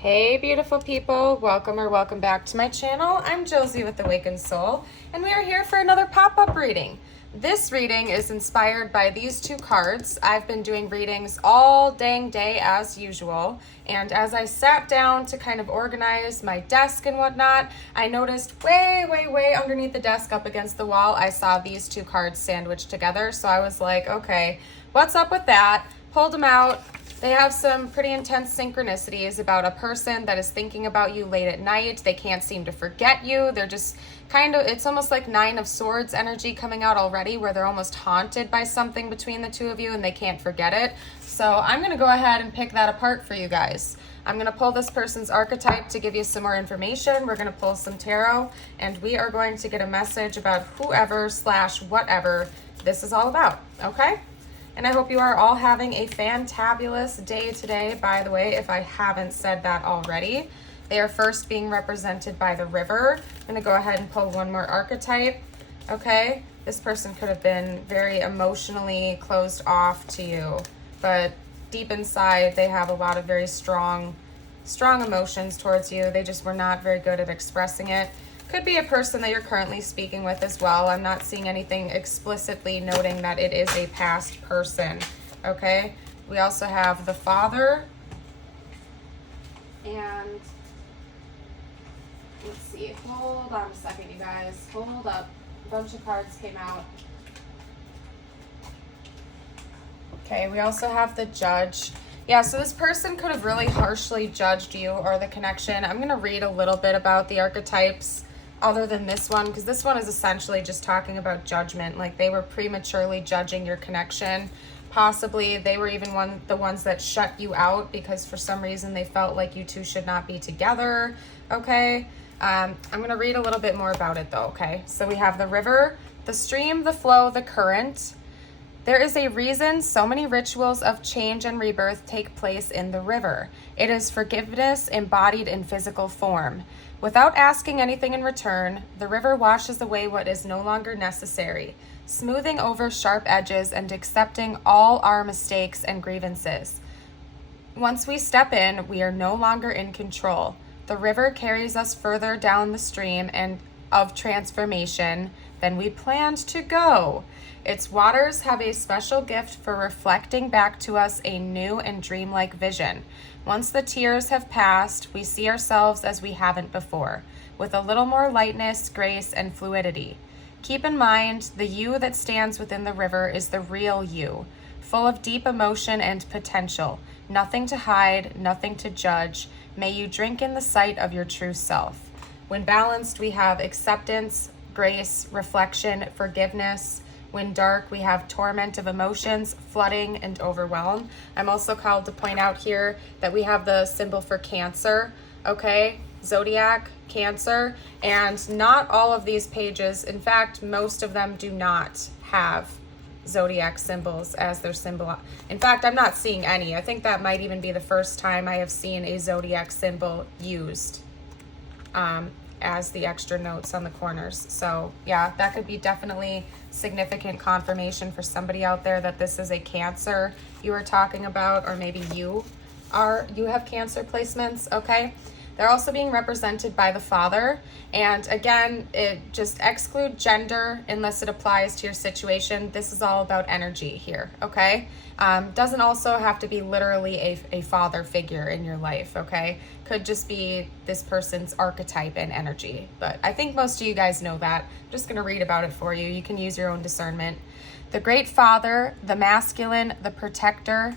Hey beautiful people, welcome back to my channel. I'm Josie with Awakened Soul, and we are here for another pop-up reading. This reading is inspired by these two cards. I've been doing readings all dang day as usual, and as I sat down to kind of organize my desk and whatnot, I noticed way underneath the desk up against the wall, I saw these two cards sandwiched together. So I was like, okay, what's up with that? Pulled them out. They have some pretty intense synchronicities about a person that is thinking about you late at night. They can't seem to forget you. They're just kind of, it's almost like Nine of Swords energy coming out already, where they're almost haunted by something between the two of you and they can't forget it. So I'm going to go ahead and pick that apart for you guys. I'm going to pull this person's archetype to give you some more information. We're going to pull some tarot, and we are going to get a message about whoever/whatever this is all about, okay? And I hope you are all having a fantabulous day today. By the way, if I haven't said that already, they are first being represented by the river. I'm going to go ahead and pull one more archetype. Okay, this person could have been very emotionally closed off to you, but deep inside, they have a lot of very strong emotions towards you. They just were not very good at expressing it. Could be a person that you're currently speaking with as well. I'm not seeing anything explicitly noting that it is a past person, okay? We also have the Father, and let's see, hold on a second, you guys. Hold up. A bunch of cards came out. Okay, we also have the Judge. Yeah, so this person could have really harshly judged you or the connection. I'm going to read a little bit about the archetypes other than this one, because this one is essentially just talking about judgment. Like they were prematurely judging your connection. Possibly they were even the ones that shut you out because for some reason they felt like you two should not be together, okay? I'm going to read a little bit more about it though, okay? So we have the river, the stream, the flow, the current. There is a reason so many rituals of change and rebirth take place in the river. It is forgiveness embodied in physical form. Without asking anything in return, the river washes away what is no longer necessary, smoothing over sharp edges and accepting all our mistakes and grievances. Once we step in, we are no longer in control. The river carries us further down the stream and of transformation than we planned to go. Its waters have a special gift for reflecting back to us a new and dreamlike vision. Once the tears have passed, we see ourselves as we haven't before, with a little more lightness, grace, and fluidity. Keep in mind, the you that stands within the river is the real you, full of deep emotion and potential. Nothing to hide, nothing to judge. May you drink in the sight of your true self. When balanced, we have acceptance, grace, reflection, forgiveness. When dark, we have torment of emotions, flooding, and overwhelm. I'm also called to point out here that we have the symbol for Cancer, okay? Zodiac, Cancer, and not all of these pages, in fact, most of them do not have zodiac symbols as their symbol. In fact, I'm not seeing any. I think that might even be the first time I have seen a zodiac symbol used as the extra notes on the corners. So yeah, that could be definitely significant confirmation for somebody out there that this is a Cancer you are talking about, or maybe you have Cancer placements, okay? They're also being represented by the Father, and again, it just exclude gender unless it applies to your situation. This is all about energy here, okay? Doesn't also have to be literally a father figure in your life, okay? Could just be this person's archetype and energy, but I think most of you guys know that. I'm just gonna read about it for you. You can use your own discernment. The Great Father, the masculine, the protector.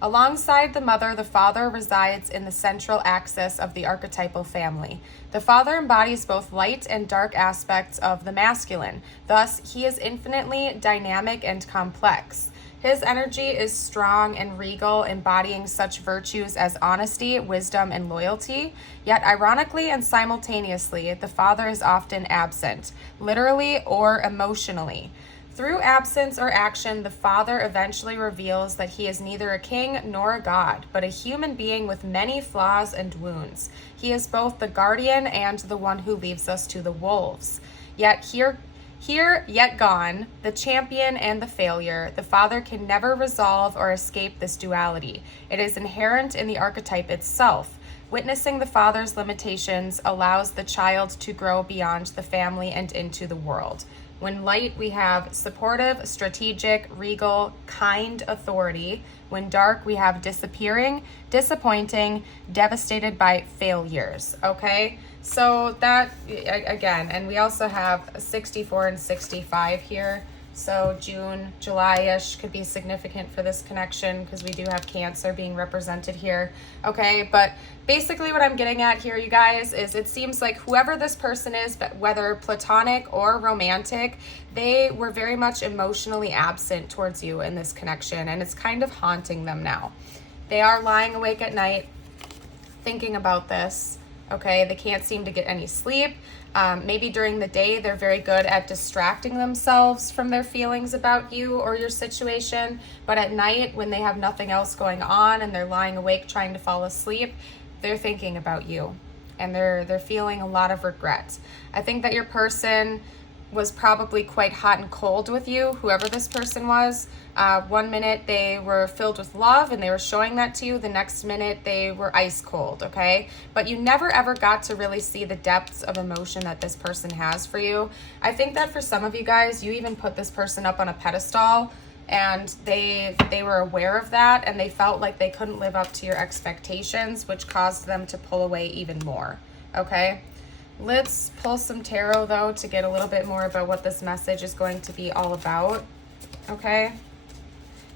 Alongside the mother, the father resides in the central axis of the archetypal family. The father embodies both light and dark aspects of the masculine. Thus, he is infinitely dynamic and complex. His energy is strong and regal, embodying such virtues as honesty, wisdom, and loyalty. Yet, ironically and simultaneously, the father is often absent, literally or emotionally. Through absence or action, the father eventually reveals that he is neither a king nor a god, but a human being with many flaws and wounds. He is both the guardian and the one who leaves us to the wolves. Yet here, yet gone, the champion and the failure, the father can never resolve or escape this duality. It is inherent in the archetype itself. Witnessing the father's limitations allows the child to grow beyond the family and into the world. When light, we have supportive, strategic, regal, kind authority. When dark, we have disappearing, disappointing, devastated by failures, okay? So that, again, and we also have 64 and 65 here. So June, July-ish could be significant for this connection because we do have Cancer being represented here. Okay, but basically what I'm getting at here, you guys, is it seems like whoever this person is, but whether platonic or romantic, they were very much emotionally absent towards you in this connection, and it's kind of haunting them now. They are lying awake at night thinking about this. Okay, they can't seem to get any sleep. Maybe during the day, they're very good at distracting themselves from their feelings about you or your situation. But at night, when they have nothing else going on and they're lying awake trying to fall asleep, they're thinking about you and they're feeling a lot of regret. I think that your person was probably quite hot and cold with you, whoever this person was. 1 minute they were filled with love and they were showing that to you. The next minute they were ice cold, okay? But you never ever got to really see the depths of emotion that this person has for you. I think that for some of you guys, you even put this person up on a pedestal and they were aware of that and they felt like they couldn't live up to your expectations, which caused them to pull away even more, okay? Let's pull some tarot, though, to get a little bit more about what this message is going to be all about, okay?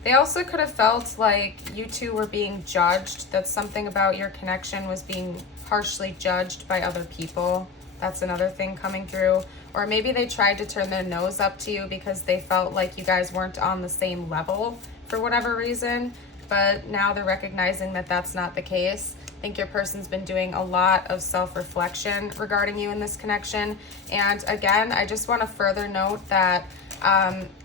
They also could have felt like you two were being judged, that something about your connection was being harshly judged by other people. That's another thing coming through. Or maybe they tried to turn their nose up to you because they felt like you guys weren't on the same level for whatever reason, but now they're recognizing that that's not the case. I think your person's been doing a lot of self-reflection regarding you in this connection. And again, I just want to further note that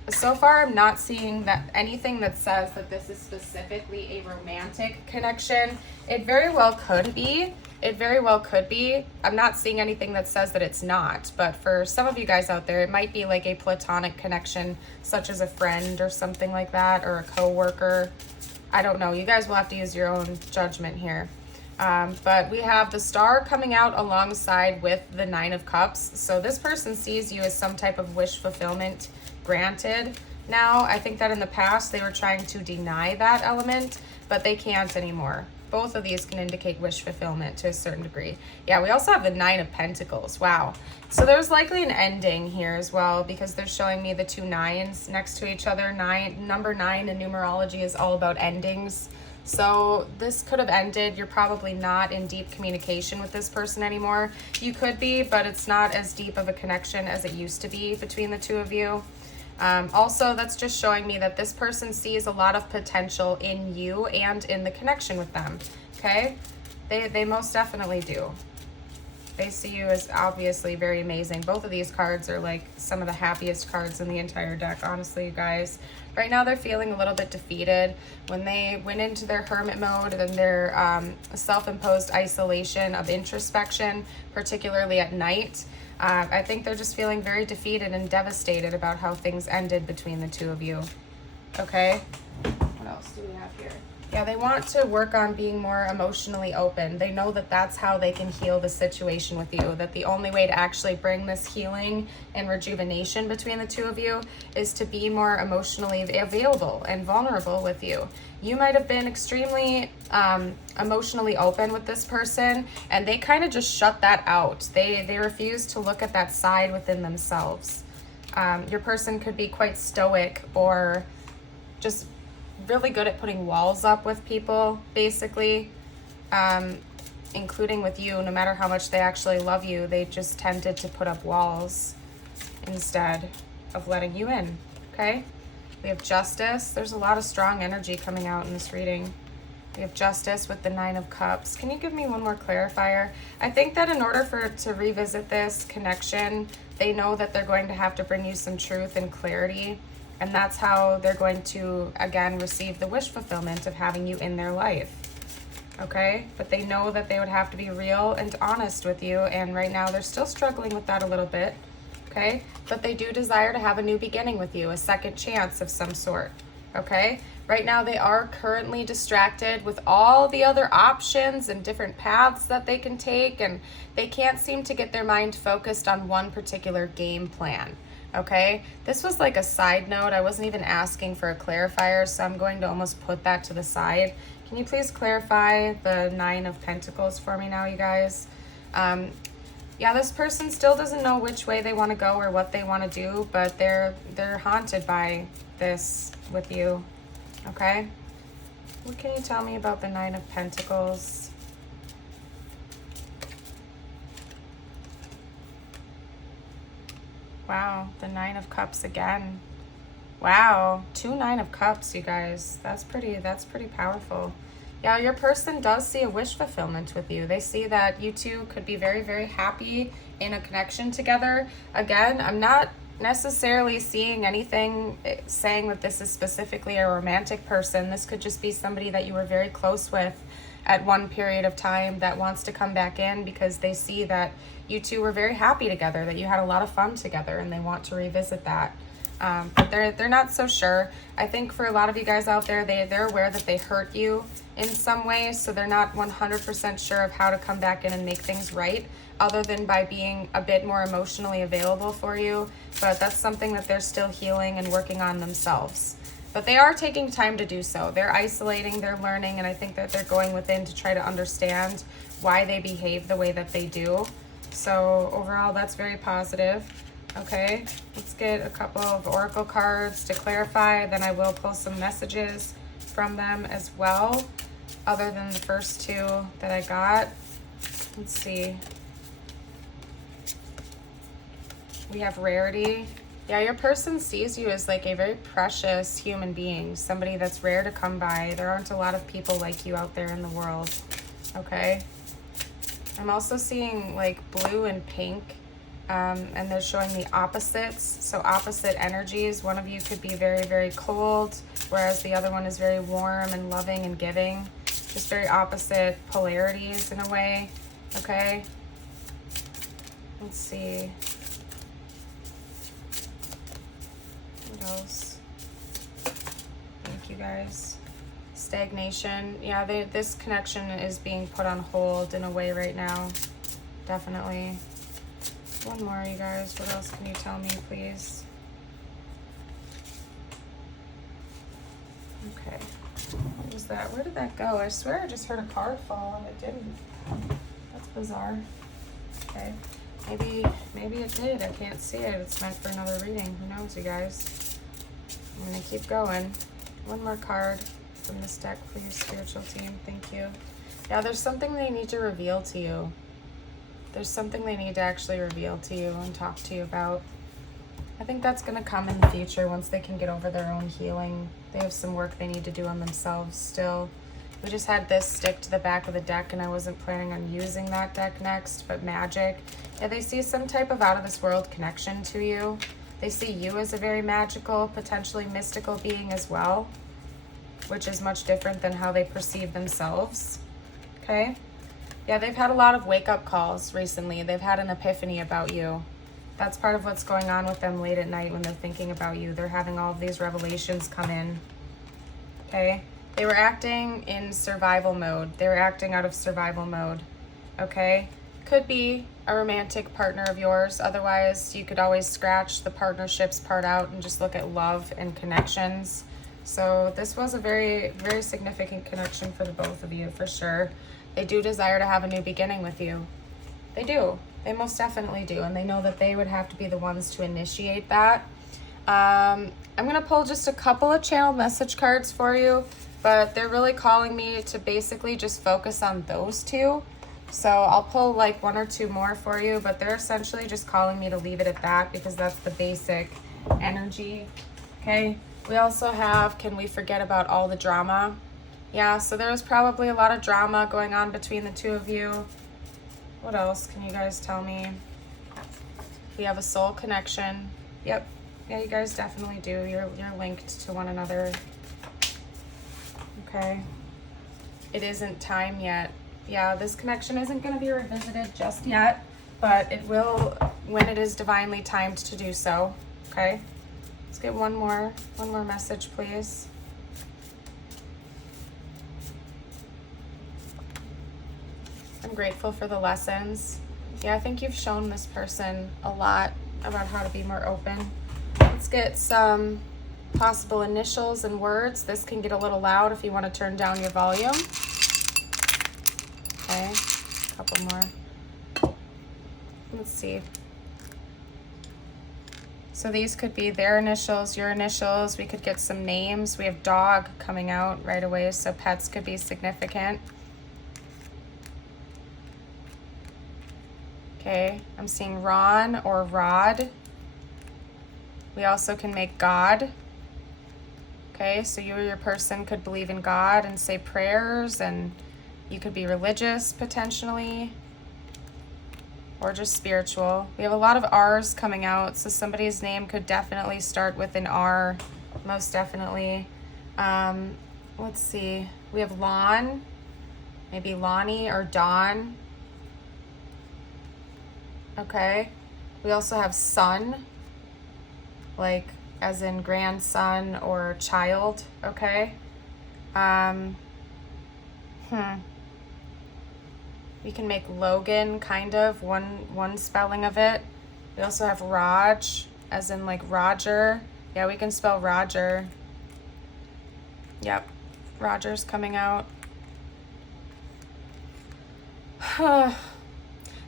so far I'm not seeing that anything that says that this is specifically a romantic connection. It very well could be. It very well could be. I'm not seeing anything that says that it's not. But for some of you guys out there, it might be like a platonic connection, such as a friend or something like that, or a coworker. I don't know. You guys will have to use your own judgment here. But we have the Star coming out alongside with the Nine of Cups. So this person sees you as some type of wish fulfillment granted. Now, I think that in the past they were trying to deny that element, but they can't anymore. Both of these can indicate wish fulfillment to a certain degree. Yeah, we also have the Nine of Pentacles. Wow. So there's likely an ending here as well because they're showing me the two nines next to each other. Number 9 in numerology is all about endings. So this could have ended. You're probably not in deep communication with this person anymore. You could be, but it's not as deep of a connection as it used to be between the two of you. Also, that's just showing me that this person sees a lot of potential in you and in the connection with them, okay? They most definitely do. They see you as obviously very amazing. Both of these cards are like some of the happiest cards in the entire deck, honestly, you guys. Right now, they're feeling a little bit defeated. When they went into their hermit mode and their self-imposed isolation of introspection, particularly at night, I think they're just feeling very defeated and devastated about how things ended between the two of you. Okay? What else do we have here? Yeah, they want to work on being more emotionally open. They know that that's how they can heal the situation with you, that the only way to actually bring this healing and rejuvenation between the two of you is to be more emotionally available and vulnerable with you. You might have been extremely emotionally open with this person, and they kind of just shut that out. They refuse to look at that side within themselves. Your person could be quite stoic or just really good at putting walls up with people, basically, including with you. No matter how much they actually love you, they just tended to put up walls instead of letting you in, okay? We have Justice. There's a lot of strong energy coming out in this reading. We have Justice with the Nine of Cups. Can you give me one more clarifier? I think that in order to revisit this connection, they know that they're going to have to bring you some truth and clarity. And that's how they're going to, again, receive the wish fulfillment of having you in their life, okay? But they know that they would have to be real and honest with you, and right now they're still struggling with that a little bit, okay? But they do desire to have a new beginning with you, a second chance of some sort, okay? Right now they are currently distracted with all the other options and different paths that they can take, and they can't seem to get their mind focused on one particular game plan, okay? This was like a side note. I wasn't even asking for a clarifier, so I'm going to almost put that to the side. Can you please clarify the 9 of Pentacles for me now, you guys? Yeah, this person still doesn't know which way they want to go or what they want to do, but they're haunted by this with you, okay? What can you tell me about the 9 of Pentacles? Wow, the 9 of Cups again. Wow, 2 9 of Cups, you guys. That's pretty powerful. Yeah, your person does see a wish fulfillment with you. They see that you two could be very, very happy in a connection together. Again, I'm not necessarily seeing anything saying that this is specifically a romantic person. This could just be somebody that you were very close with at one period of time that wants to come back in because they see that you two were very happy together, that you had a lot of fun together, and they want to revisit that. But they're not so sure. I think for a lot of you guys out there, they're aware that they hurt you in some way, so they're not 100% sure of how to come back in and make things right, other than by being a bit more emotionally available for you. But that's something that they're still healing and working on themselves. But they are taking time to do so. They're isolating, they're learning, and I think that they're going within to try to understand why they behave the way that they do. So overall, that's very positive. Okay, let's get a couple of oracle cards to clarify, then I will pull some messages from them as well, other than the first 2 that I got. Let's see. We have rarity. Yeah, your person sees you as like a very precious human being, somebody that's rare to come by. There aren't a lot of people like you out there in the world, okay? I'm also seeing like blue and pink. And they're showing the opposites, so opposite energies. One of you could be very, very cold, whereas the other one is very warm and loving and giving. Just very opposite polarities in a way, okay? Let's see. What else? Thank you, guys. Stagnation. Yeah, this connection is being put on hold in a way right now. Definitely. One more, you guys. What else can you tell me, please? Okay. What was that? Where did that go? I swear I just heard a card fall and it didn't. That's bizarre. Okay. Maybe it did. I can't see it. It's meant for another reading. Who knows, you guys? I'm going to keep going. One more card from this deck for your spiritual team. Thank you. Yeah, there's something they need to reveal to you. There's something they need to actually reveal to you and talk to you about. I think that's going to come in the future once they can get over their own healing. They have some work they need to do on themselves still. We just had this stick to the back of the deck, and I wasn't planning on using that deck next, but magic. Yeah, they see some type of out-of-this-world connection to you. They see you as a very magical, potentially mystical being as well, which is much different than how they perceive themselves. Okay? Yeah, they've had a lot of wake-up calls recently. They've had an epiphany about you. That's part of what's going on with them late at night when they're thinking about you. They're having all of these revelations come in. Okay? They were acting in survival mode. They were acting out of survival mode. Okay? Could be a romantic partner of yours. Otherwise, you could always scratch the partnerships part out and just look at love and connections. So this was a very, very significant connection for the both of you, for sure. They do desire to have a new beginning with you. They do. They most definitely do. And they know that they would have to be the ones to initiate that. I'm going to pull just a couple of channel message cards for you, but they're really calling me to basically just focus on those 2. So I'll pull like 1 or 2 more for you, but they're essentially just calling me to leave it at that because that's the basic energy. Okay. We also have, can we forget about all the drama? Yeah, so there was probably a lot of drama going on between the 2 of you. What else can you guys tell me? We have a soul connection. Yep. Yeah, you guys definitely do. You're linked to one another. Okay. It isn't time yet. Yeah, this connection isn't going to be revisited just yet, but it will when it is divinely timed to do so. Okay. Let's get one more message, please. I'm grateful for the lessons. Yeah, I think you've shown this person a lot about how to be more open. Let's get some possible initials and words. This can get a little loud if you want to turn down your volume. Okay, a couple more. Let's see. So these could be their initials, your initials. We could get some names. We have dog coming out right away, so pets could be significant. Okay, I'm seeing Ron or Rod. We also can make God. Okay, so you or your person could believe in God and say prayers, and you could be religious potentially, or just spiritual. We have a lot of R's coming out, so somebody's name could definitely start with an R, most definitely. Let's see, we have Lon, maybe Lonnie or Dawn. Okay, we also have son, like as in grandson or child, okay? We can make Logan, kind of, one spelling of it. We also have Raj, as in like Roger. Yeah, we can spell Roger. Yep, Roger's coming out.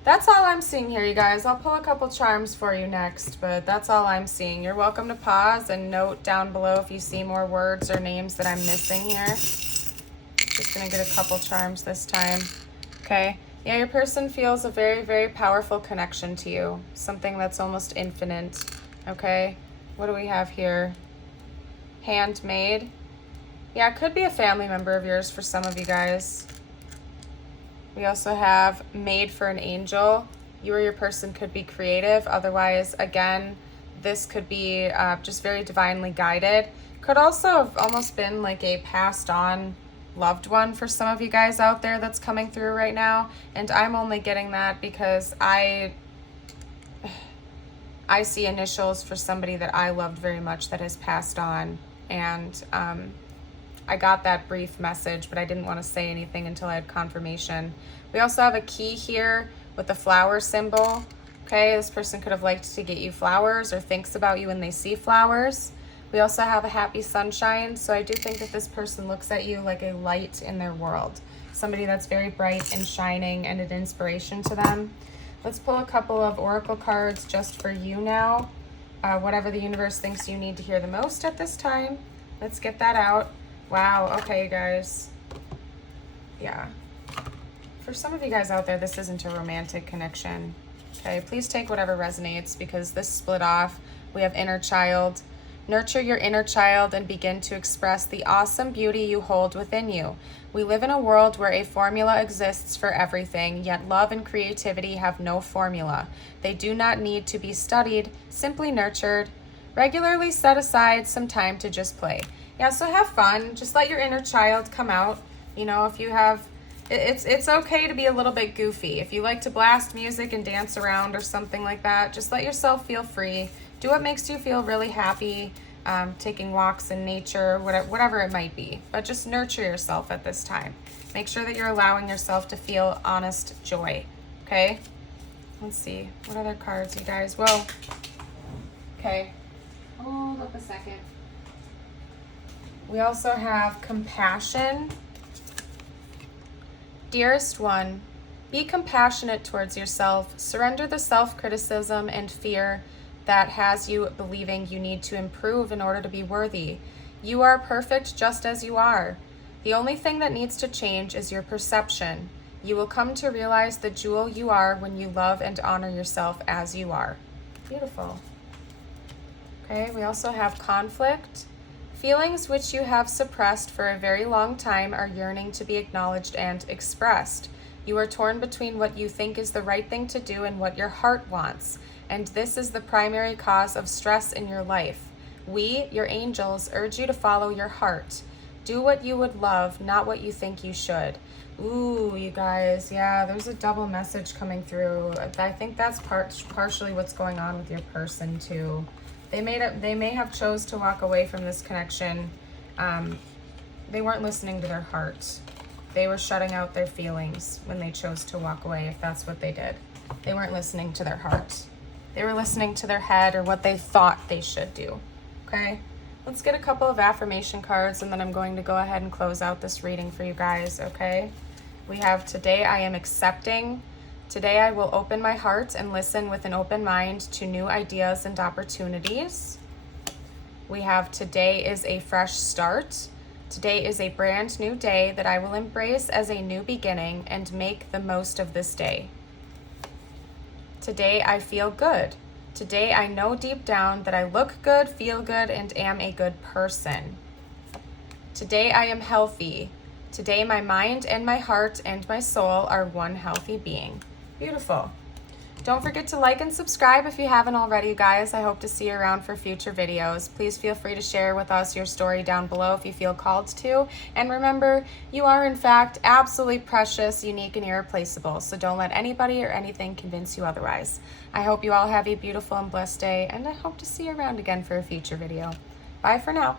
That's all I'm seeing here, you guys. I'll pull a couple charms for you next, but that's all I'm seeing. You're welcome to pause and note down below if you see more words or names that I'm missing here. Just gonna get a couple charms this time. Okay. Yeah, your person feels a very, very powerful connection to you. Something that's almost infinite. Okay. What do we have here? Handmade. Yeah, it could be a family member of yours for some of you guys. We also have made for an angel. You or your person could be creative. Otherwise, again, this could be just very divinely guided. Could also have almost been like a passed on loved one for some of you guys out there that's coming through right now. And I'm only getting that because I see initials for somebody that I loved very much that has passed on. And I got that brief message, but I didn't want to say anything until I had confirmation. We also have a key here with the flower symbol. Okay, this person could have liked to get you flowers or thinks about you when they see flowers. We also have a happy sunshine, so I do think that this person looks at you like a light in their world. Somebody that's very bright and shining and an inspiration to them. Let's pull a couple of oracle cards just for you now. Whatever the universe thinks you need to hear the most at this time. Let's get that out. Wow, okay, you guys. Yeah. For some of you guys out there, this isn't a romantic connection. Okay, please take whatever resonates because this split off. We have inner child. Nurture your inner child and begin to express the awesome beauty you hold within you. We live in a world where a formula exists for everything, yet love and creativity have no formula. They do not need to be studied, simply nurtured. Regularly set aside some time to just play. Yeah, so have fun. Just let your inner child come out. You know, if you have, it's okay to be a little bit goofy. If you like to blast music and dance around or something like that, just let yourself feel free. Do what makes you feel really happy, taking walks in nature, whatever it might be. But just nurture yourself at this time. Make sure that you're allowing yourself to feel honest joy, okay? Let's see. What other cards, you guys? Whoa. Okay. Hold up a second. We also have compassion. Dearest one, be compassionate towards yourself. Surrender the self-criticism and fear that has you believing you need to improve in order to be worthy. You are perfect just as you are. The only thing that needs to change is your perception. You will come to realize the jewel you are when you love and honor yourself as you are. Beautiful. Okay, we also have conflict. Feelings which you have suppressed for a very long time are yearning to be acknowledged and expressed. You are torn between what you think is the right thing to do and what your heart wants, and this is the primary cause of stress in your life. We, your angels, urge you to follow your heart. Do what you would love, not what you think you should. Ooh, you guys, yeah, there's a double message coming through. I think that's partially what's going on with your person too. They may have chose to walk away from this connection. They weren't listening to their heart. They were shutting out their feelings when they chose to walk away, if that's what they did. They weren't listening to their heart. They were listening to their head or what they thought they should do, okay? Let's get a couple of affirmation cards, and then I'm going to go ahead and close out this reading for you guys, okay? We have, today I am accepting. Today I will open my heart and listen with an open mind to new ideas and opportunities. We have, today is a fresh start. Today is a brand new day that I will embrace as a new beginning and make the most of this day. Today I feel good. Today I know deep down that I look good, feel good, and am a good person. Today I am healthy. Today my mind and my heart and my soul are one healthy being. Beautiful. Don't forget to like and subscribe if you haven't already, guys. I hope to see you around for future videos. Please feel free to share with us your story down below if you feel called to. And remember, you are in fact absolutely precious, unique, and irreplaceable. So don't let anybody or anything convince you otherwise. I hope you all have a beautiful and blessed day, and I hope to see you around again for a future video. Bye for now.